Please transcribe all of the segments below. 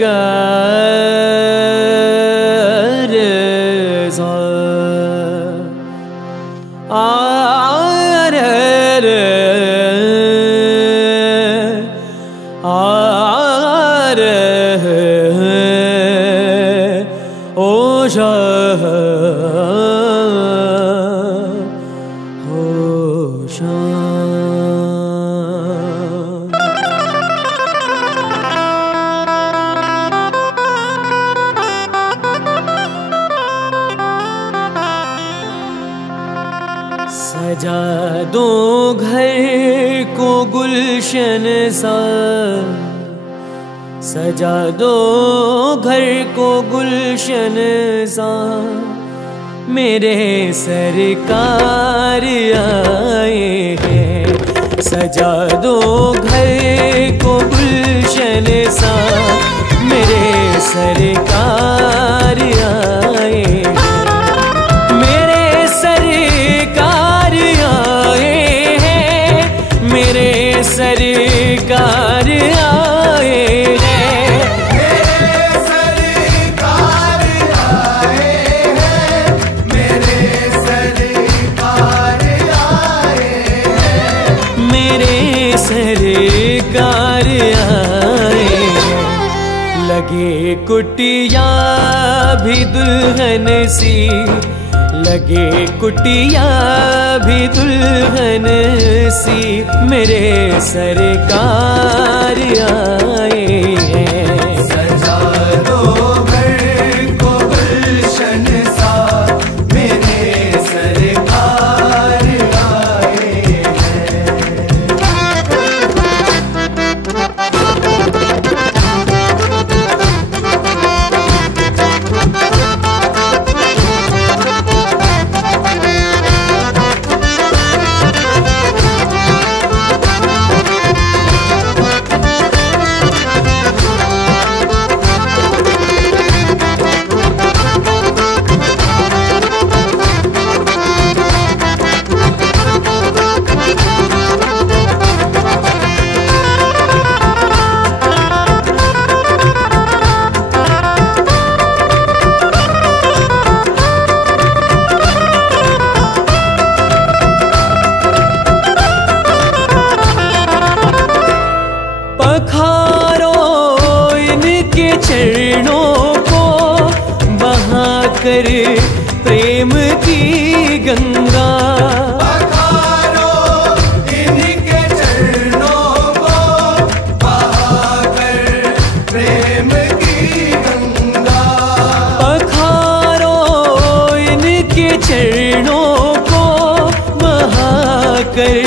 गा रे सा आ रे रे आ रे ओ शा हो शा। सजा दो घर को गुलशन सा, सजा दो घर को गुलशन सा, मेरे सरकार आए हैं। सजा दो घर को गुलशन सा, मेरे सरकार आए हैं। मेरे सरकार आए हैं, मेरे सरकार आए हैं, मेरे सरकार आए हैं, मेरे सरकार आए हैं, मेरे सरकार आए हैं। लगे कुटिया भी दुल्हन सी, लगे कुटिया भी दुल्हन सी, मेरे सरकार आए हैं। सजा दो घर को गुलशन सा, मेरे सरकार आए हैं। पखारो इनके चरणों को, बहाकर प्रेम की गंगा। पखारो इनके चरणों को, बहाकर प्रेम की गंगा। पखारो इनके चरणों को, बहाकर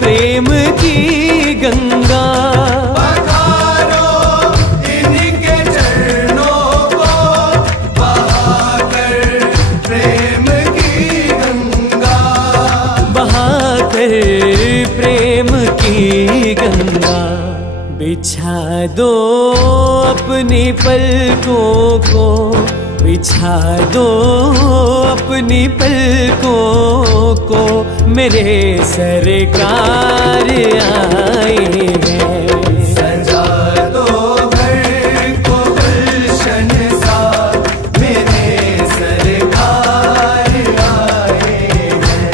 प्रेम की गंगा। पखारो इनके चरणों को, बहाकर प्रेम की गंगा। बहाकर प्रेम की गंगा। बिछा दो अपनी पलकों को, बिछा दो अपनी पलकों को, मेरे सरकार आए हैं। सजा दो घर को गुलशन सा, मेरे सरकार आए हैं।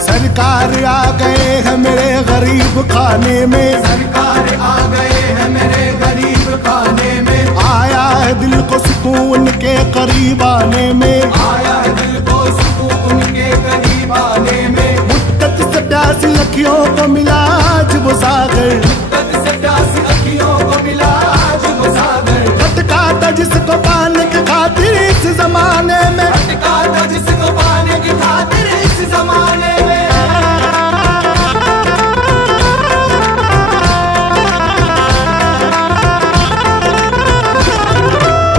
सरकार आ गए हैं मेरे गरीब खाने में, सरकार आ गए हैं मेरे गरीब खाने में। आया है दिल को सुकून के करीब आने में, आया है दिल को सुकून के करीब आने में। मुद्दत से प्यासी अखियों को मिला आज वो सागर, मुद्दत से प्यासी अखियों को मिला आज वो सागर। भटका था जिसको पाने की खातिर इस जमाने में, भटका था जिसको पाने की खातिर इस जमाने में।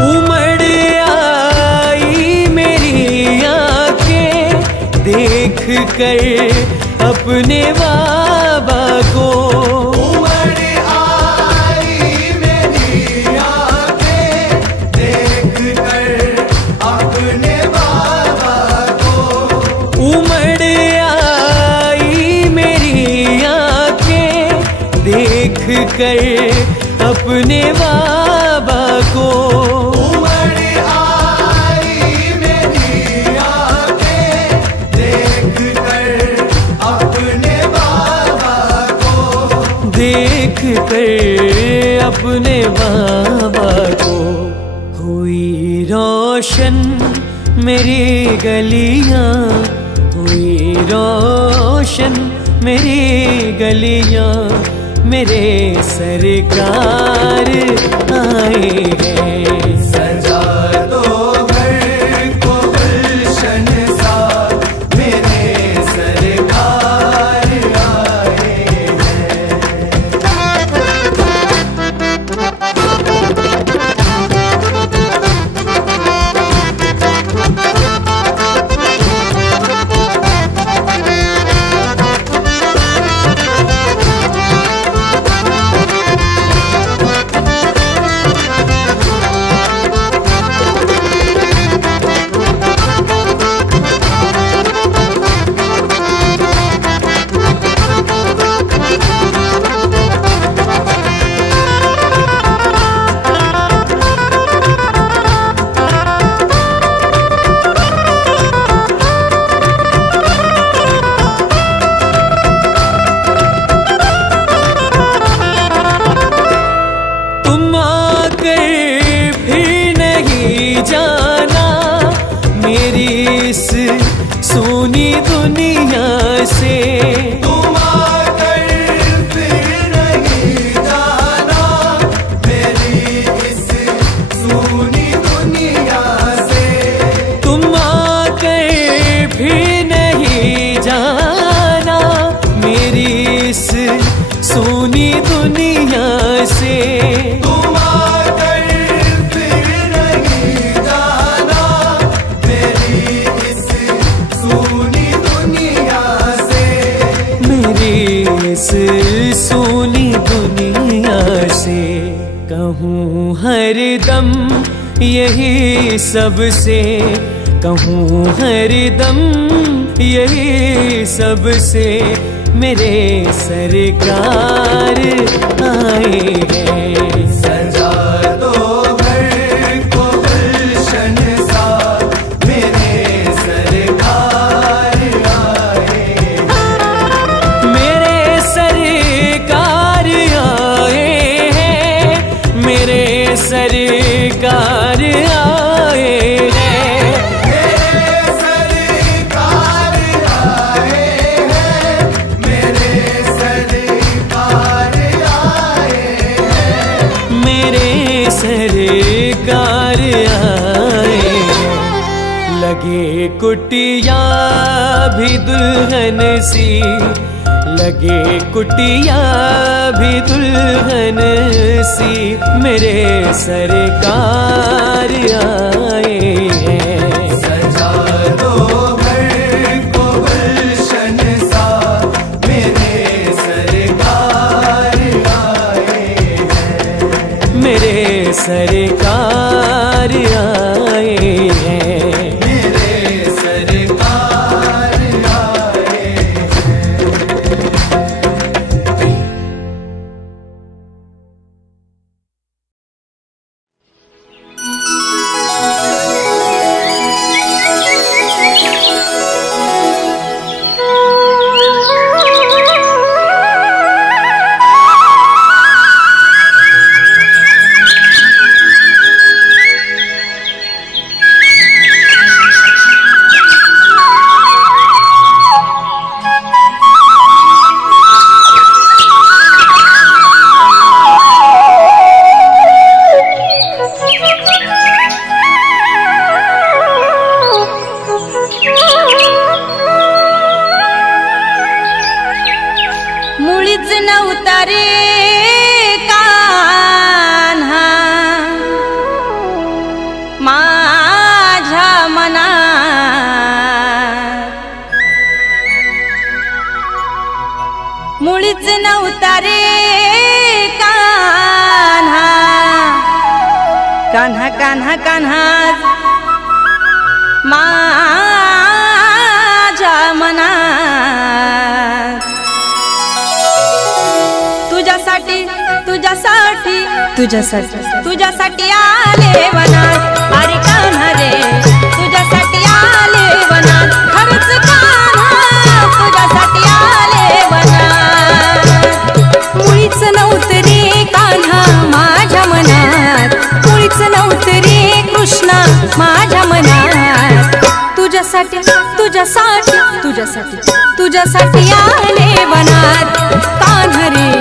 उमड़ आई मेरी आंखें देख कर अपने बाबा को। उमड़ आई मेरी आंखें देख कर अपने बाबा को। उमड़ आई मेरी आंखें देख कर अपने बाबा को। उमड़ आई मेरी आंखें देख कर अपने बाबा को, देख कर अपने बाबा को। हुई रोशन मेरी गलियां, हुई रोशन मेरी गलियां, मेरे सरकार आए हैं। सजा दो घर को गुलशन सा, मेरे सरकार आए हैं। सोनी दुनिया से तुम आकर फिर नहीं जाना, मेरी इस सूनी दुनिया से। तुम आकर फिर नहीं जाना, मेरी इस सोनी दुनिया से। तुम आकर फिर नहीं जाना, मेरी इस सूनी दुनिया से। मेरी इस सोनी दुनिया से। कहूँ हरदम यही सबसे, कहूँ हरदम यही सबसे, मेरे सरकार आए हैं। सजा दो घर को गुलशन सा, मेरे सरकार आए हैं। मेरे सरकार आए हैं, मेरे सरकार आए हैं। मेरे सरकार आए हैं, मेरे सरकार आए हैं। मेरे सरकार आए हैं। लगे कुटिया भी दुल्हन सी, लगे कुटिया भी दुल्हन सी, मेरे सरकार आए हैं। सजा दो घर को गुलशन सा, मेरे सरकार आए हैं। मेरे सरकार आए हैं। मेरे सरकार आए हैं। मुळीच नव्हता रे कान्हा माझ्या मनात, मुळीच नव्हता रे कान्हा, कान्हा कान्हा कान्हा माझ्या मनात। तुझ्यासाठी आले वनात अरे कान्हा रे तुझ्यासाठी आले वनात खरंच कान्हा तुझ्यासाठी आले वनात मुळीच नव्हतं रे कान्हा माझ्या मनात मुळीच नव्हतं रे कृष्णा माझ्या मनात तुझ्यासाठी आले वनात कान्हा रे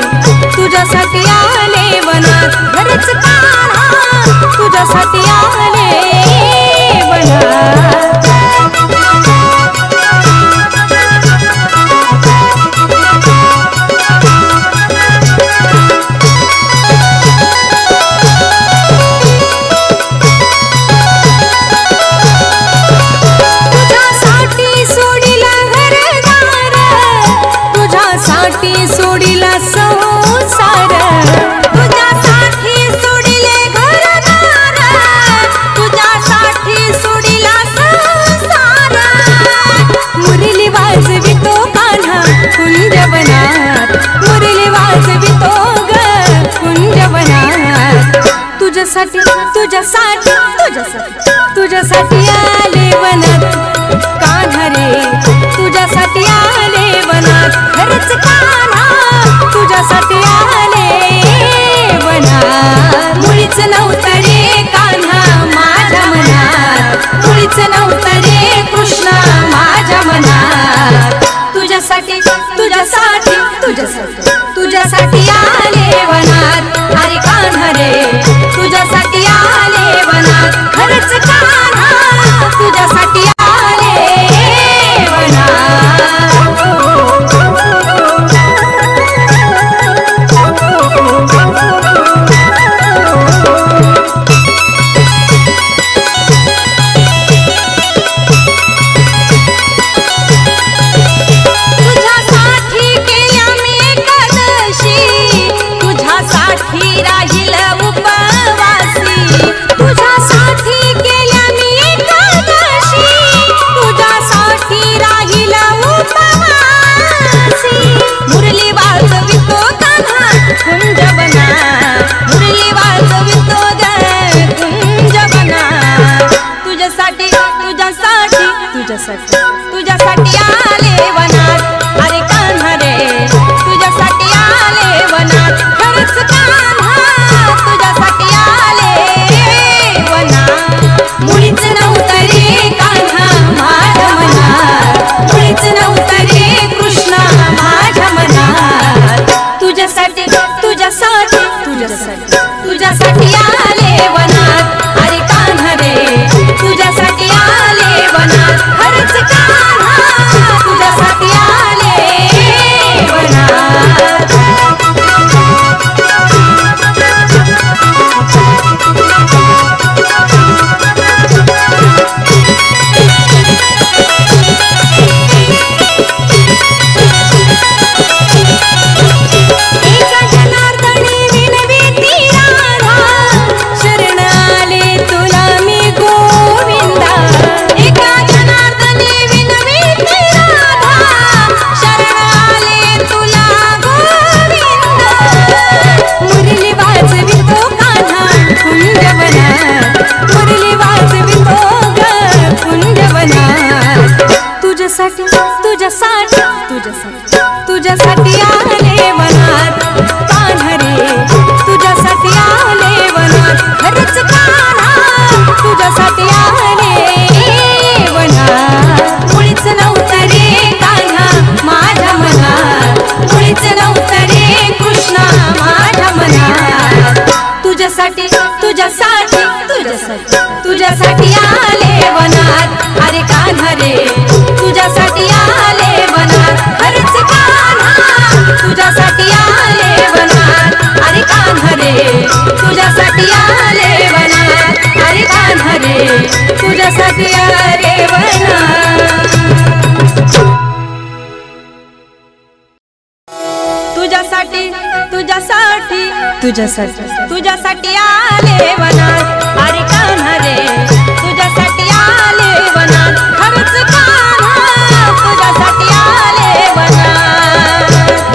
तुझ्यासाठी आले वनात खरंच कान्हा तुझ्यासाठी आले वनात सोडिला संसार तुझ्यासाठी सोडिले घरदार तुझ्यासाठी सोडिला संसार मुरली वाजवितो कान्हा कुंजवनात मुरली वाजवितो ग कुंजवनात तुझ्यासाठी आले वनात कान्हा रे तुझ्यासाठी आले वनात खरंच कान्हा तुझ्यासाठी आले वनात मुळीच नव्हतं रे कान्हा माझ्या मनात मुळीच नव्हतं रे कृष्णा माझ्या मनात तुझ्यासाठी आले वनात अरे कान्हा रे तुझ्यासाठी आले वनात खरंच कान्हा तुझ्यासाठी आले वनात तुझ्यासाठी आले वनात अरे कान्हा रे तुझ्यासाठी आले वनात खरंच कान्हा तुझ्यासाठी आले वनात मुळीच नव्हतं रे कान्हा माझ्या मनात मुळीच नव्हतं रे कृष्णा माझ्या मनात तुझ्यासाठी आले वनात अरे कान्हा रे तुझ्यासाठी आले वनात खरंच कान्हा तुझ्यासाठी आले वनात तुझ्यासाठी आले वनात कान्हा रे तुझ्यासाठी आले वनात खरंच कान्हा तुझ्यासाठी आले वनात मुळीच नव्हतं रे कान्हा माझ्या मनात मुळीच नव्हतं रे कृष्णा माझ्या मनात तुझ्यासाठी आले वनात अरे कान्हा रे तुझ्यासाठी आले वनात खरंच कान्हा तुझ्यासाठी आले वनात अरे कान्हा रे तुझ्यासाठी आले वनात अरे कान्हा रे तुझ्यासाठी आले वनात तुझ्यासाठी आले वनात अरे कान्हा रे तुझ्यासाठी आले वनात खरंच कान्हा तुझ्यासाठी आले वनात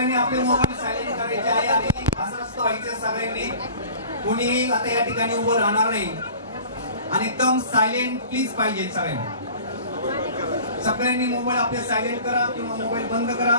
सगळ्यांनी आपले मोबाईल सायलेंट करायचे आहे आणि असं व्हायचं सगळ्यांनी कुणीही आता या ठिकाणी उभं राहणार नाही आणि एकदम सायलेंट प्लीज पाहिजे सगळ्यांनी मोबाईल आपले सायलेंट करा किंवा मोबाईल बंद करा.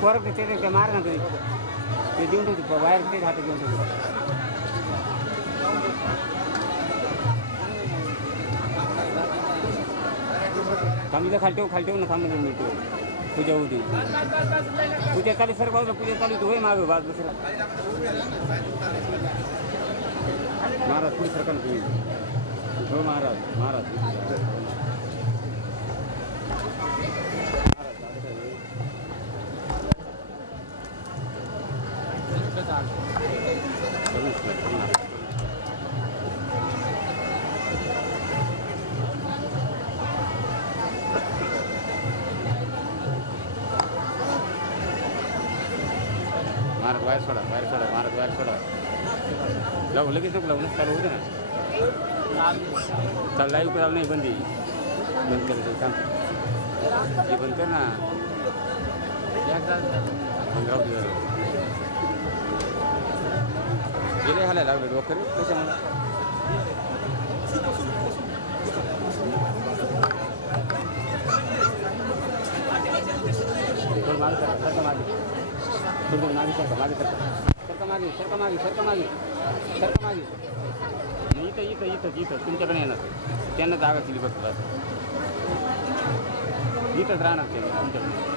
पोरं ते मार ना ते देऊन ठेवते बाहेर ते हातात घेऊन ठेवतो. थांबलं खाली ठेवू ना थांबलं मिळतो पूजा होती पूजा चालू सर बाजूला पूजा चालू होती होय मागं बाजू दुसरं महाराज पुढे सरकार हो महाराज बाहेर सोडा लावू लगेच नको लावून चालू होते ना चाल लाईव्ह करायला नाही बंद करायचं काम हे बंद कर ना गेले हालायला लागले डोकर कशामुळे इथं तुमच्याकडे येणार त्यांना जागा केली बघतो इथंच राहणार ते तुमच्याकडे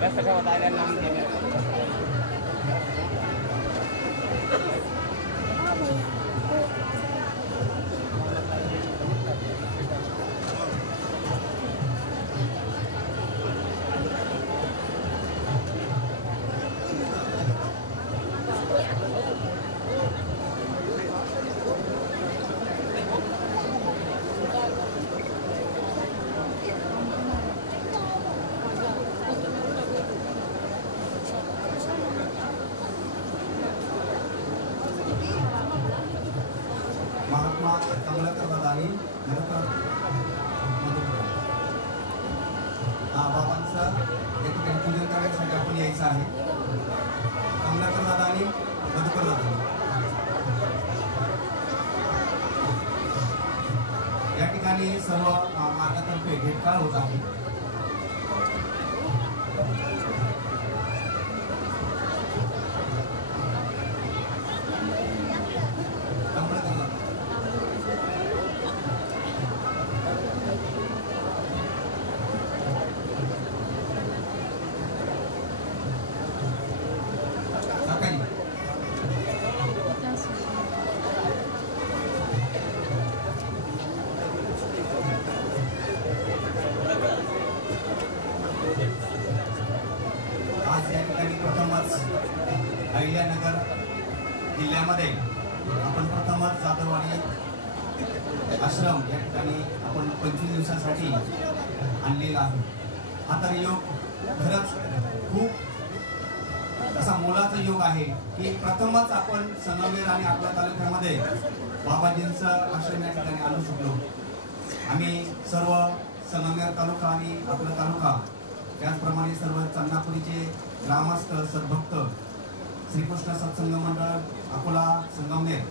जास्त गावात आल्याला महात्मा कमलाकरदादानी बाबांचं या ठिकाणी पूजन करण्यासाठी आपण यायचं आहे. कमलाकरदादानी मधुकरदादानी या ठिकाणी सर्व मार्गातर्फे भेटकाळ होत आहे. आज या ठिकाणी प्रथमच अहिल्यानगर जिल्ह्यामध्ये आपण प्रथमच जाधववाडी आश्रम या ठिकाणी आपण 25 दिवसासाठी आणलेला आहे. हा तर योग खरंच खूप असा मोलाचा योग आहे की प्रथमच आपण संगमेर आणि आपल्या तालुक्यामध्ये बाबाजींचं आश्रम या ठिकाणी आणू शकलो. आम्ही सर्व संगमेर तालुका आणि आपला तालुका त्याचप्रमाणे सर्व चन्नापुरीचे ग्रामस्थ सद्भक्त श्रीकृष्ण सत्संग मंडळ अकोला संगमनेर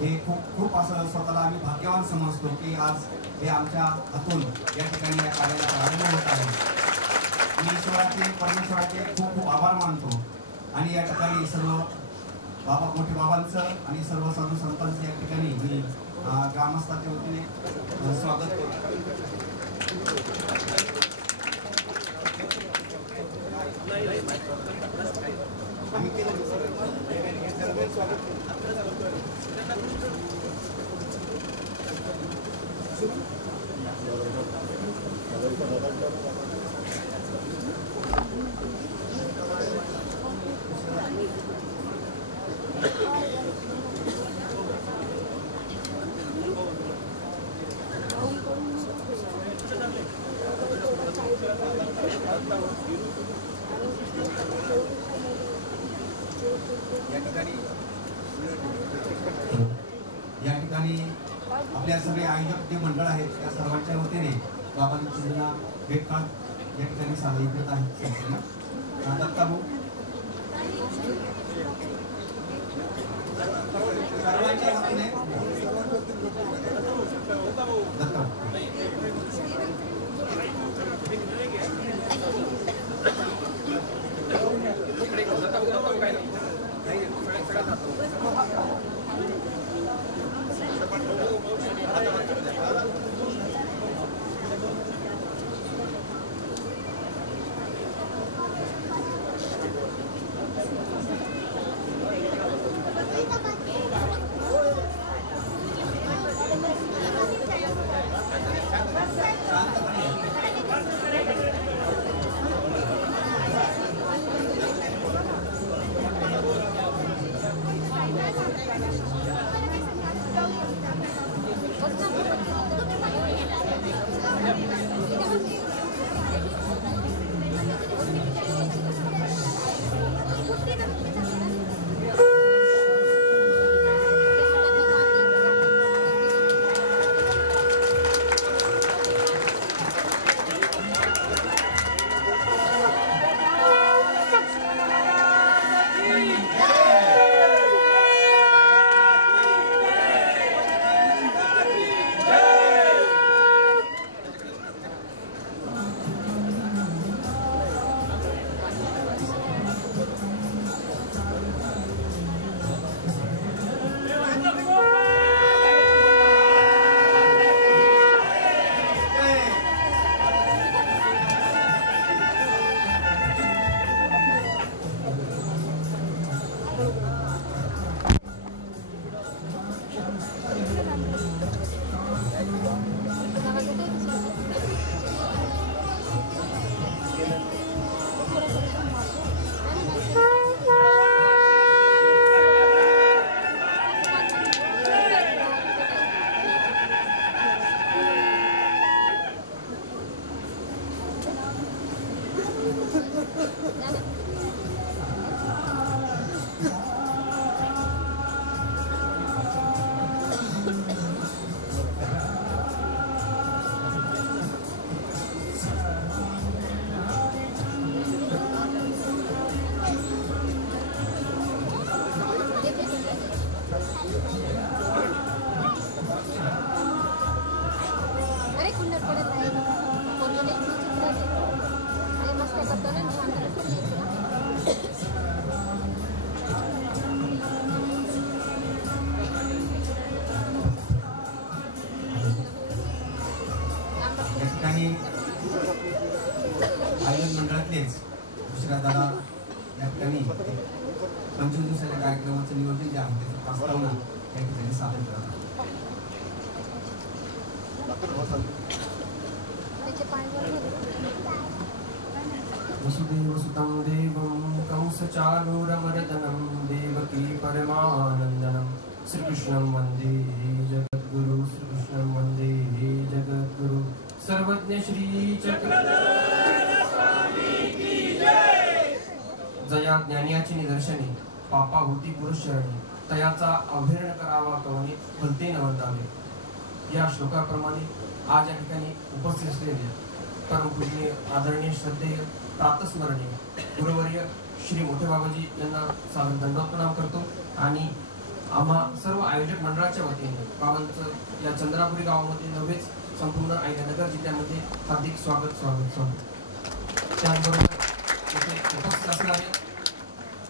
हे खूप असं स्वतःला आम्ही भाग्यवान समजतो की आज हे आमच्या हातून या ठिकाणी या कार्याला प्रारंभ होत आहे. मी ईश्वराचे परमेश्वराचे खूप आभार मानतो आणि या ठिकाणी सर्व मोठे बाबांचं आणि सर्व साधू संतांचं या ठिकाणी मी ग्रामस्थाच्या वतीने स्वागत करतो. या ठिकाणी आपल्या सगळे आयोजक जे मंडळ आहेत त्या सर्वांच्या वतीने बाबांना भेट काढ या ठिकाणी साजरी करत आहेत. दत्ताभाऊ सर्वांच्या वतीने आयोजन मंडळातलेच दुसऱ्या दादा या ठिकाणी 25 दिवसाच्या कार्यक्रमाचं नियोजन जे आहे त्याचं प्रस्तावना या ठिकाणी सादर करतात. वसुदेवसुतं देवं कंसचाणूरमर्दनं देवकी परमानन्दनं श्रीकृष्णं वन्दे जगद्गुरु श्रीकृष्णं वन्दे जगद्गुरु सर्वज्ञ श्री चक्रधर स्वामी की जय. जया ज्ञानियाची निदर्शने पापा होती पुरुषचरणी तयाचा अवहेळन करावा कवने भलते न वंदावे. या श्लोकाप्रमाणे आज या ठिकाणी उपस्थित असलेले परमपूजनीय आदरणीय श्रद्धेय प्रातस्मरणीय गुरुवर्य श्री मोठे बाबाजी यांना सादर दंडवत प्रणाम करतो आणि आम्हा सर्व आयोजक मंडळाच्या वतीने बाबांचं या चंद्रापुरी गावामध्ये नव्हेच संपूर्ण अहिल्यानगर जिल्ह्यामध्ये हार्दिक स्वागत. त्याचबरोबर इथे उपस्थित असणारे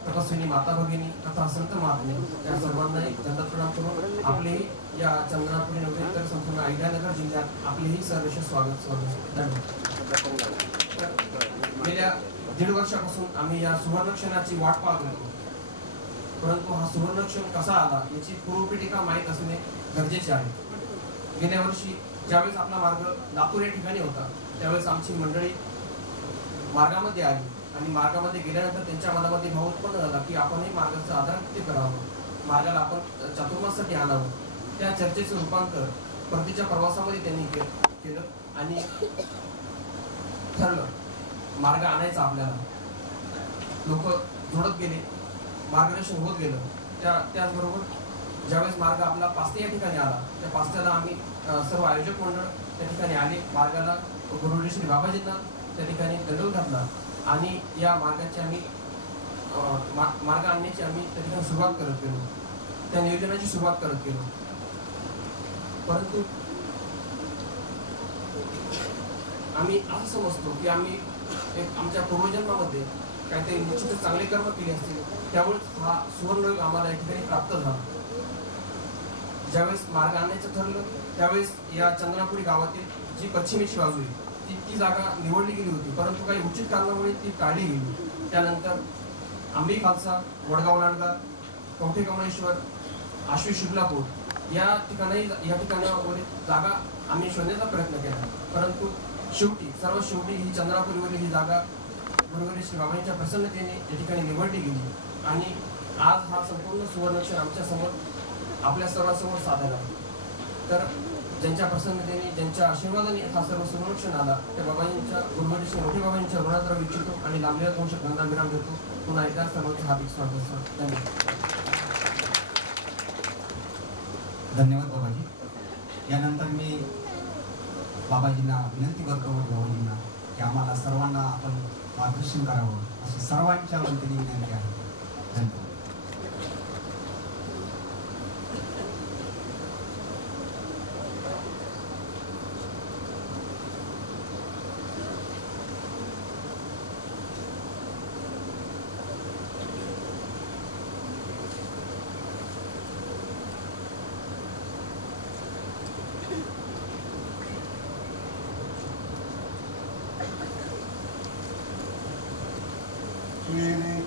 तपस्विनी माता भगिनी तथा संत महात्मे या सर्वांनाही दंडवत प्रणाम करून आपलेही या चंद्रापुरी नव्हे तर संपूर्ण अहिल्यानगर जिल्ह्यात आपलेही सहर्ष स्वागत. गेल्या 1.5 वर्षापासून आम्ही या सुवर्णक्षणाची वाट पाहत होतो, परंतु हा सुवर्णक्षण कसा आला याची पूर्वपीठिका माहीत असणे गरजेचे आहे. गेल्या वर्षी ज्यावेळेस आपला मार्ग लातूर या ठिकाणी होता त्यावेळेस आमची मंडळी मार्गामध्ये आली आणि मार्गामध्ये गेल्यानंतर त्यांच्या मनामध्ये भाव उत्पन्न झाला की आपणही मार्गाचं आदरातिथ्य करावं, मार्गाला आपण चातुर्मासासाठी आणावं. त्या चर्चेचं रूपांतर परतीच्या प्रवासामध्ये त्यांनी केलं आणि ठरलं मार्ग आणायचा आपल्याला. लोक जोडत गेले, मार्गदर्शन होत गेलं. त्याचबरोबर ज्यावेळेस मार्ग आपला पास्ते या ठिकाणी आला त्या पास्त्याला आम्ही सर्व आयोजक मंडळ त्या ठिकाणी आले. मार्गाला गुरुवर्य श्री बाबाजींना त्या ठिकाणी दंडवत घातला आणि या मार्गाची आम्ही मार्ग आणण्याची आम्ही त्या ठिकाणी सुरुवात करत गेलो, त्या नियोजनाची सुरुवात करत गेलो. परंतु आम्ही असं समजतो की आम्ही एक आमच्या पूर्वजन्मामध्ये काहीतरी निश्चितच चांगले कर्म केले असतील, त्यामुळेच हा सुवर्णयोग आम्हाला या ठिकाणी प्राप्त झाला. ज्यावेळेस मार्ग आणायचं ठरलं त्यावेळेस या चंद्रापुरी गावातील जी पश्चिमेची बाजू आहे ती जागा निवडली गेली होती, परंतु काही उचित कारणामुळे ती टाळली गेली. त्यानंतर आंबी खालसा, वडगाव लांडगा, कवठे कमळेश्वर, आश्वी शिगलापूर या ठिकाणावर जागा आम्ही शोधण्याचा प्रयत्न केला, परंतु सर्वात शेवटी ही चंद्रापुरीवरील ही जागा गुरुवर्य श्री बाबांच्या प्रसन्नतेने या ठिकाणी निवडली गेली आणि आज हा संपूर्ण सुवर्णक्षण आमच्या समोर आपल्या सर्वांसमोर सादर आहे. तर ज्यांच्या प्रसन्नतेने ज्यांच्या आशीर्वादाने हा सर्व सुवर्णक्षण आला त्या बाबांच्या गुरुवर्य श्री मोठे बाबांच्या ऋणात इच्छितो आणि लांबल्या 2 शब्दांना विराम देतो. पुन्हा एकदा सर्वांचं हार्दिक स्वागत. धन्यवाद बाबाजी. यानंतर मी बाबाजींना विनंती करतो बाबाजींना की आम्हाला सर्वांना आपण मार्गदर्शन करावं अशी सर्वांच्या वतीने विनंती आहे. धन्यवाद.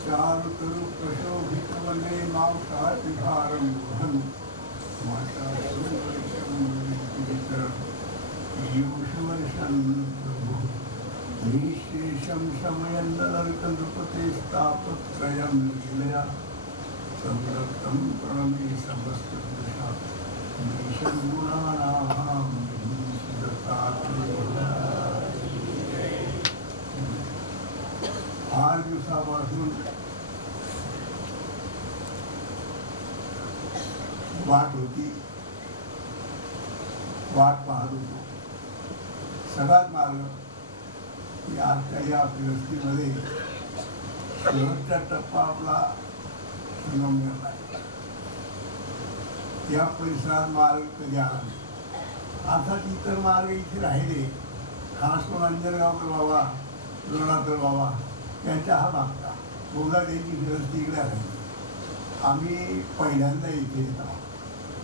चारु तरु प्रशोभित वने मांसातिभारं वहन् माता यूषवर्षन् निःशेषं शमयन्नर्कनृपतेस्तापत्रयं लीलया संरक्तं प्रणमे समस्तपुरुषा ईशं गुणानां आठ दिवसापासून वाट होती, वाट पाहत होतो. सगळ्यात मार्ग की आजच्या या फिरस्तीमध्ये शेवटचा टप्पा आपला संगमनेर आहे. या परिसरात मार्ग कधी आला नाही. अर्थात इतर मार्ग इथे राहिले, खास करून अंजनगावकर बाबा, लोणाकर बाबा त्यांचा हा मागता बहुधा त्यांची फिरस्ती इकडे राहिली. आम्ही पहिल्यांदा इथे येत आहोत.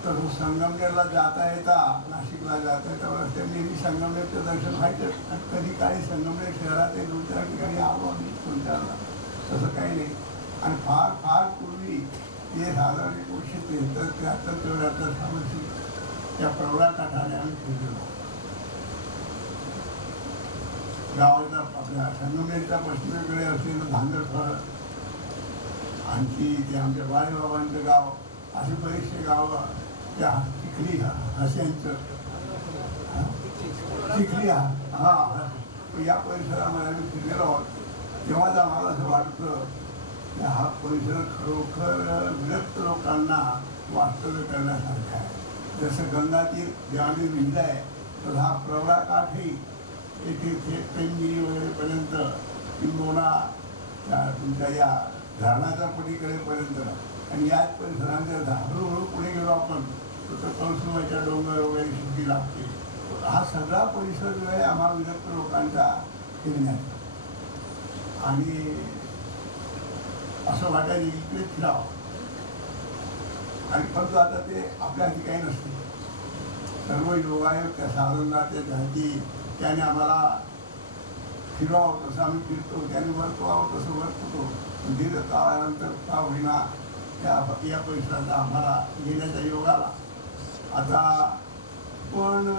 तर संगमनेरला जाता येता, नाशिकला जाता येता रस्त्याने नेहमी संगमनेरचं दर्शन व्हायचं. आणि कधी काही संगमनेर शहरात 2-4 ठिकाणी आलो आम्ही तुमच्याला, तसं काही नाही. आणि फार फार पूर्वी ते साधारण 1973-74 साली त्या प्रवरा काठाने आम्ही फिरलो. गावाचा आपल्या संगमनेरच्या पश्चिमेकडे असलेलं धांदरफळ, आणखी ते आमच्या बाळबाबांचं गाव, असे बरेचसे गावं त्या चिखली हस्यांचं चिखली या परिसरामध्ये आम्ही फिरलेलो आहोत. तेव्हाच आम्हाला असं वाटतं की हा परिसर खरोखर विरक्त लोकांना वास्तव्य करण्यासारखा आहे. जसं गंगातीर जेव्हा आम्ही लिहिलं आहे तर हा प्रवरा काठही येथे पेनगिरी वगैरेपर्यंत किंबहुना तुमच्या या धरणाच्या पलीकडेपर्यंत आणि याच परिसरांच्या हळूहळू पुढे गेलो आपण तर कळसुबाईच्या डोंगर वगैरे सुट्टी लागते. हा सगळा परिसर जो आहे आम्हाला विरक्त लोकांचा फिरण्याचा आणि असं वाटायचं इकडे फिरावं आणि परंतु आता ते आपल्या ठिकाणी नसते. सर्व योगायोग त्या साधनाच्या जाती त्याने आम्हाला फिरवावं तसं आम्ही फिरतो, त्याने वर्तवावं तसं वर्ततो. दीर्घ काळानंतर का होईना या परिसराचा आम्हाला गेल्याच्या योगाला. आता पण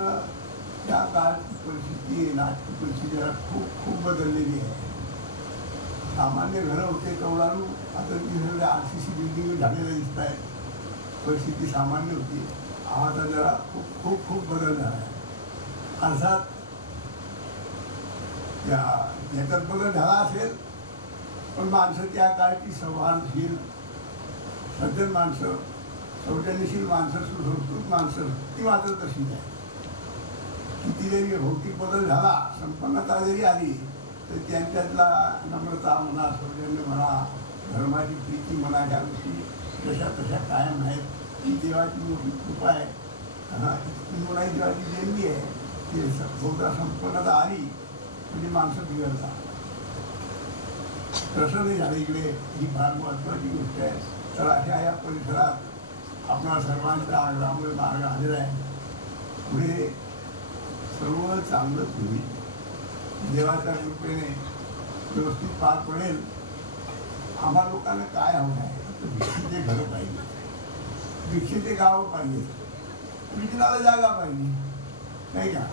त्या काळाची परिस्थिती नाटकी परिस्थिती खूप खूप बदललेली आहे. सामान्य घरं होते कौलारू, आता ती सगळ्या RCC बिल्डिंग झालेल्या दिसत आहेत. परिस्थिती सामान्य होती, आता जरा खूप खूप खूप बदल झाला आहे. अर्थात याच्यात बदल झाला असेल पण माणसं त्या काळची सौहार्दशील सज्जन माणसं, सौजन्यशील माणसं, सुसंस्कृत माणसं ती मात्र तशीच आहे. किती जरी भौतिक बदल झाला, संपन्नता जरी आली तर त्यांच्यातला नम्रता म्हणा, सौजन्य म्हणा, धर्माची प्रीती म्हणा, ह्या गोष्टी जशा तशा कायम आहेत. ही देवाची मोठी कृपा आहे. म्हणा देवाची देणगी आहे. ते बहुधा संपन्नता आली म्हणजे माणसं बिघडतात. तसं नाही झालं इकडे. ही फार महत्त्वाची गोष्ट आहे. तर अशा या परिसरात आपल्या सर्वांच्या आग्रहामुळे मार्ग आलेला आहे. पुढे सर्व चांगलंच होईल. देवाच्या कृपेने व्यवस्थित पार पडेल. आम्हा लोकांना काय हवं आहे? भिक्षेचे घरं पाहिजे, भिक्षेचे गाव पाहिजे, विजनाला जागा पाहिजे, नाही का?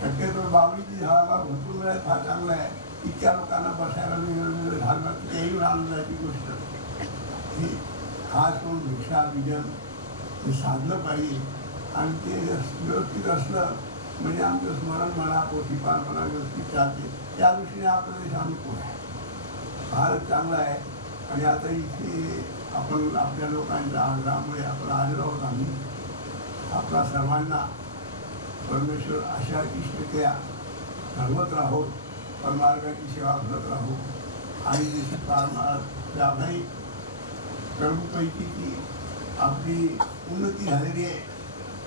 शक्यतो बावळीची झाडाला भरपूर मिळायला फार चांगलं आहे. इतक्या लोकांना बसायला वेगवेगळं झालं तेही आनंदाची गोष्ट. ही खास करून भिक्षा विजन हे साधलं पाहिजे आणि ते व्यवस्थित असलं म्हणजे आमचं स्मरण म्हणा, पोषीपान म्हणा व्यवस्थित चालते. त्या दृष्टीने हा प्रदेश अनुकूल आहे, फारच चांगला आहे. आणि आता इथे आपण आपल्या लोकांच्या आग्रहामुळे आपण आलेलो आहोत. आम्ही आपला सर्वांना परमेश्वर अशा इष्टक्रिया घडवत राहो, परमार्गाची सेवा करत राहू आणि जशी व्यावहारिक कर्मपैकी की आपली उन्नती झालेली आहे,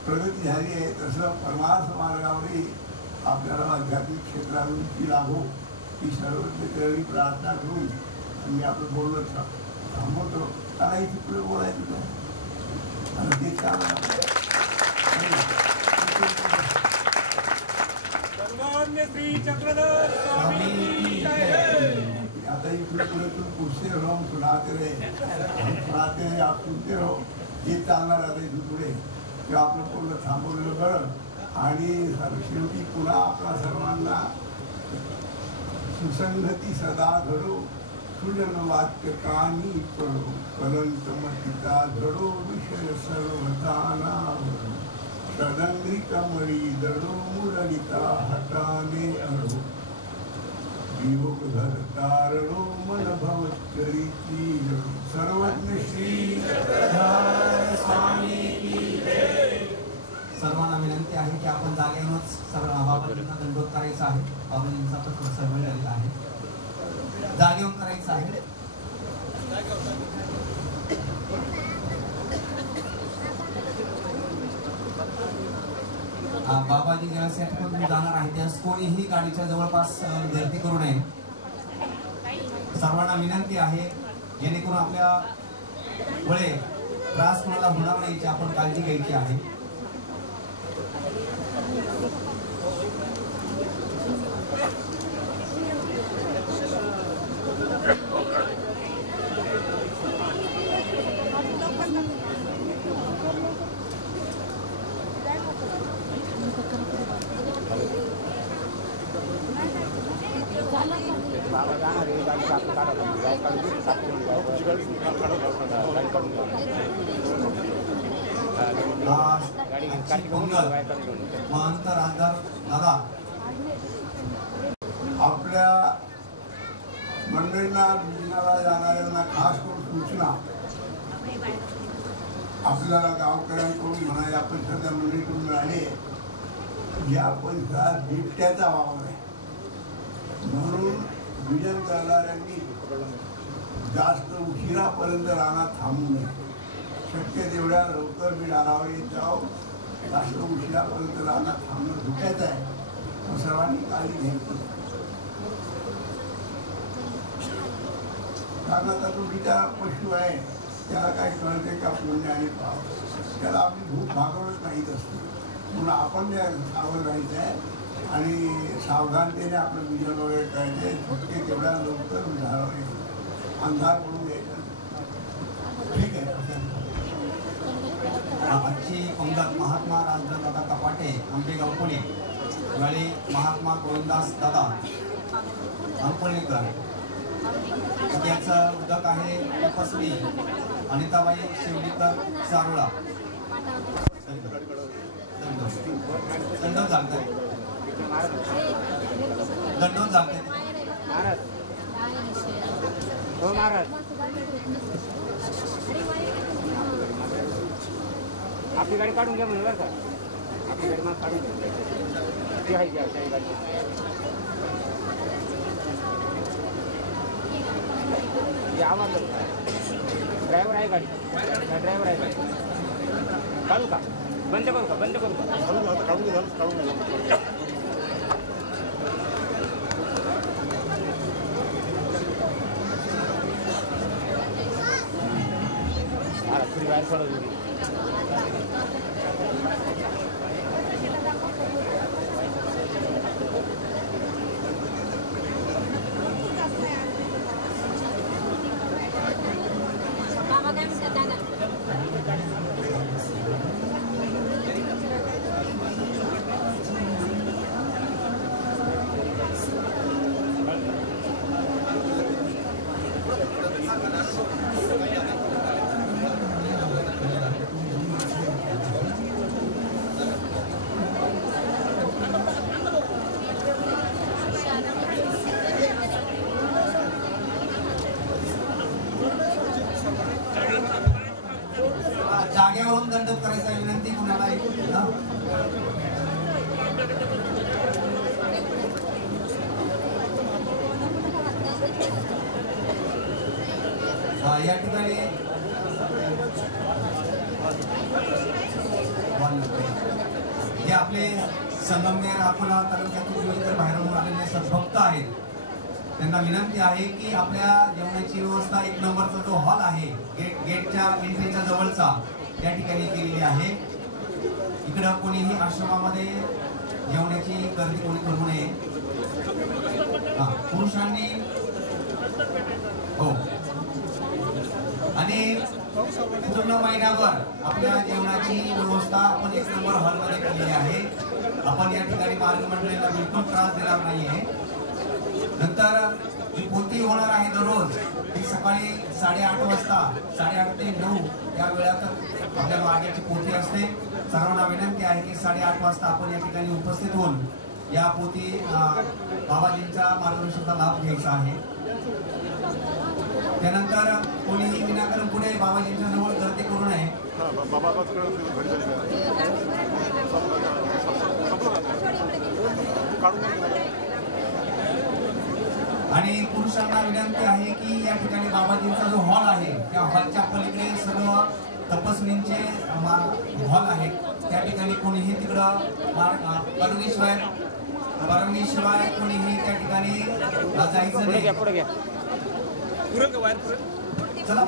प्रगती झाली आहे, तसं परमार्थ मार्गावरही आपल्याला आध्यात्मिक क्षेत्रातून ती लाभो ही सर्वत्र प्रार्थना करून मी आपलं बोलणं थांबवतो. कारण इथे पुढे बोलायचं नाही आणि ते आता इकडे पुढे तुम्ही पुढचे रहो, सुनाते रहे, आप सुनते रहो. हे चालणार आता इथून पुढे किंवा आपलं पूर्ण थांबवलेलं बरं. आणि शेवटी पुन्हा आपल्या सर्वांना सुसंगती सदा घडो, सुजन वाक्य कानी पडो, कलंक मतिता घडो, विषय सर्वताना सदंग्री कमळी दडो, मुरलिता हटाने अडो, वियोग घर तारणो, मन भवचरिती जडो. सर्वज्ञ श्री स्वामी की जय. सर्वांना विनंती आहे की आपण जागेवरच सर्व बाबाजींना दंडोत करायचा आहे. बाबाजींचा पण सर्व झालेला आहे, जागेवर करायचं आहे. बाबाजी ज्यावेळेस या ठिकाणी जाणार आहे त्यावेळेस कोणीही गाडीच्या जवळपास गर्दी करू नये. सर्वांना विनंती आहे जेणेकरून आपल्या मुळे त्रास कोणाला होणार नाही याची आपण काळजी घ्यायची आहे. आपल्या मंडळींना विजनाला जाणाऱ्यांना खास करून सूचना आपल्याला गावकऱ्यांकडून म्हणा या परिसराच्या मंडळीकडून मिळाली. या परिसरात बिबट्याचा वावर आहे, म्हणून विजन करणाऱ्यांनी जास्त उशिरापर्यंत रानात थांबू नये. शक्य तेवढ्या लवकर मी रानावर येत जावं. जास्त उशिरापर्यंत रानात थांबणं धोक्याचं आहे, मग सर्वांनी काळजी घ्यायची. कारण आता तो बिचारा पशु आहे, त्याला काय कळते का पुण्य आणि पाप, त्याला आपली भूक भागवत माहीत असते. म्हणून आपण सावध राहायचं आहे आणि सावधानतेने आपलं विजन वगैरे करायचे. फक्त तेवढ्या लवकर झाडावर अंधार पडून द्यायचा. ठीक आहे. आजची पंगत महात्मा राजदादा कपाटे आंबेगाव पुणे, वेळी महात्मा गोविंदास दादा अंपळणेकर. त्याचं उदक आहे तपस्वी अनिताबाई शिवलीकर सारोळा. दंडोत चालतंय, दंडोत चालतंय. हो महाराज, आपली गाडी काढून घ्या म्हणून बरं का. आपली गाडी मग काढून घ्या, ती आहे घ्या त्या गाडी. आवडलं ड्रायव्हर आहे गाडी, ड्रायव्हर आहे गाडी. काढू का, बंद करू का, बंद करू का? काढून घ्या. फ्री बाहेर पडत. जागेवरून दंड करायचा विनंती कुणाला या ठिकाणी जे आपले संगमनेर अकोला तालुक्यातून इतर बाहेरून आलेले सद्भक्त आहेत, त्यांना विनंती आहे की आपल्या जेवणाची व्यवस्था 1 नंबरचा जो हॉल आहे गेटच्या एंट्रीच्या जवळचा त्या ठिकाणी केलेली आहे. इकडं कोणीही आश्रमामध्ये जेवणाची गर्दी कोणी करू नये. पुरुषांनी हो, आणि पूर्ण महिन्याभर आपल्या जेवणाची व्यवस्था आपण 1 नंबर हॉलमध्ये केलेली आहे. आपण या ठिकाणी मार्गमंडळीला बिलकुल त्रास देणार नाहीये. नंतर जी पोथी होणार आहे दररोज, ती सकाळी 8:30 वाजता 8:30 ते 9 या वेळात आपल्या मार्गाची पोथी असते. सर्वांना विनंती आहे की 8:30 वाजता आपण या ठिकाणी उपस्थित होऊन या पोथी बाबाजींच्या मार्गदर्शनाचा लाभ घ्यायचा आहे. त्यानंतर कोणीही विनाकारण पुढे बाबाजींच्या जवळ गर्दी करू नये. आणि पुरुषांना विनंती आहे की या ठिकाणी बाबाजींचा जो हॉल आहे त्या हॉलच्या पलीकडे सर्व तपस्वींचे हॉल आहेत. त्या ठिकाणी कोणीही तिकडं परवानगीशिवाय कोणीही त्या ठिकाणी जायचं नाही. चला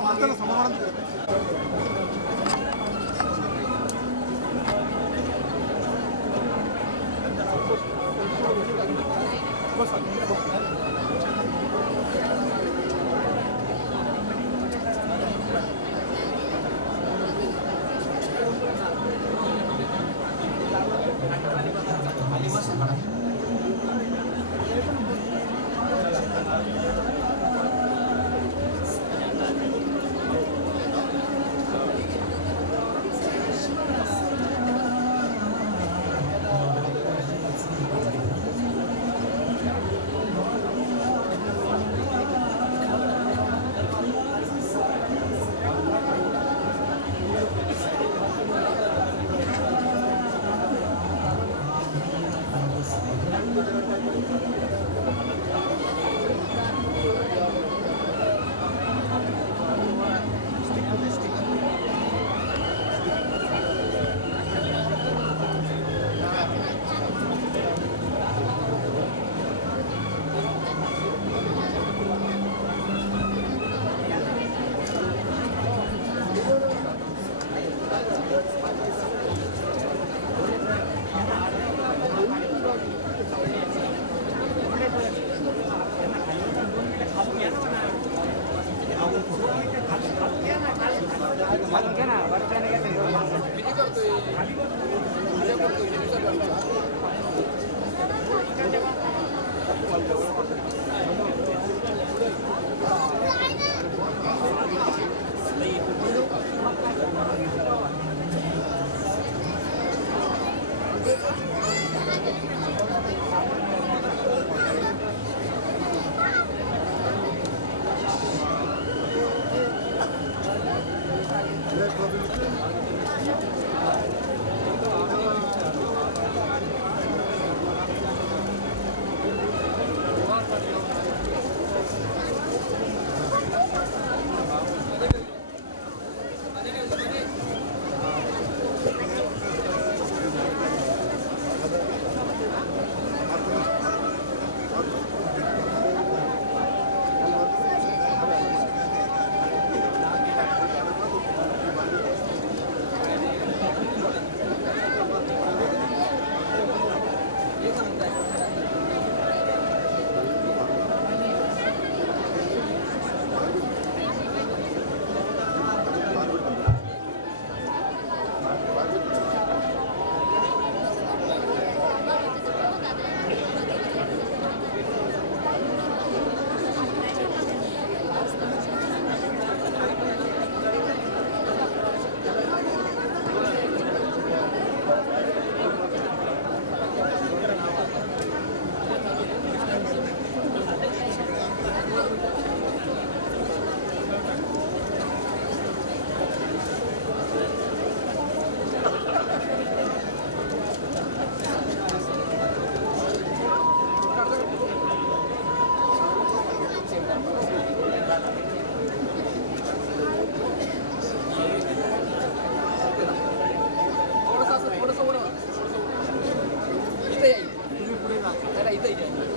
इथं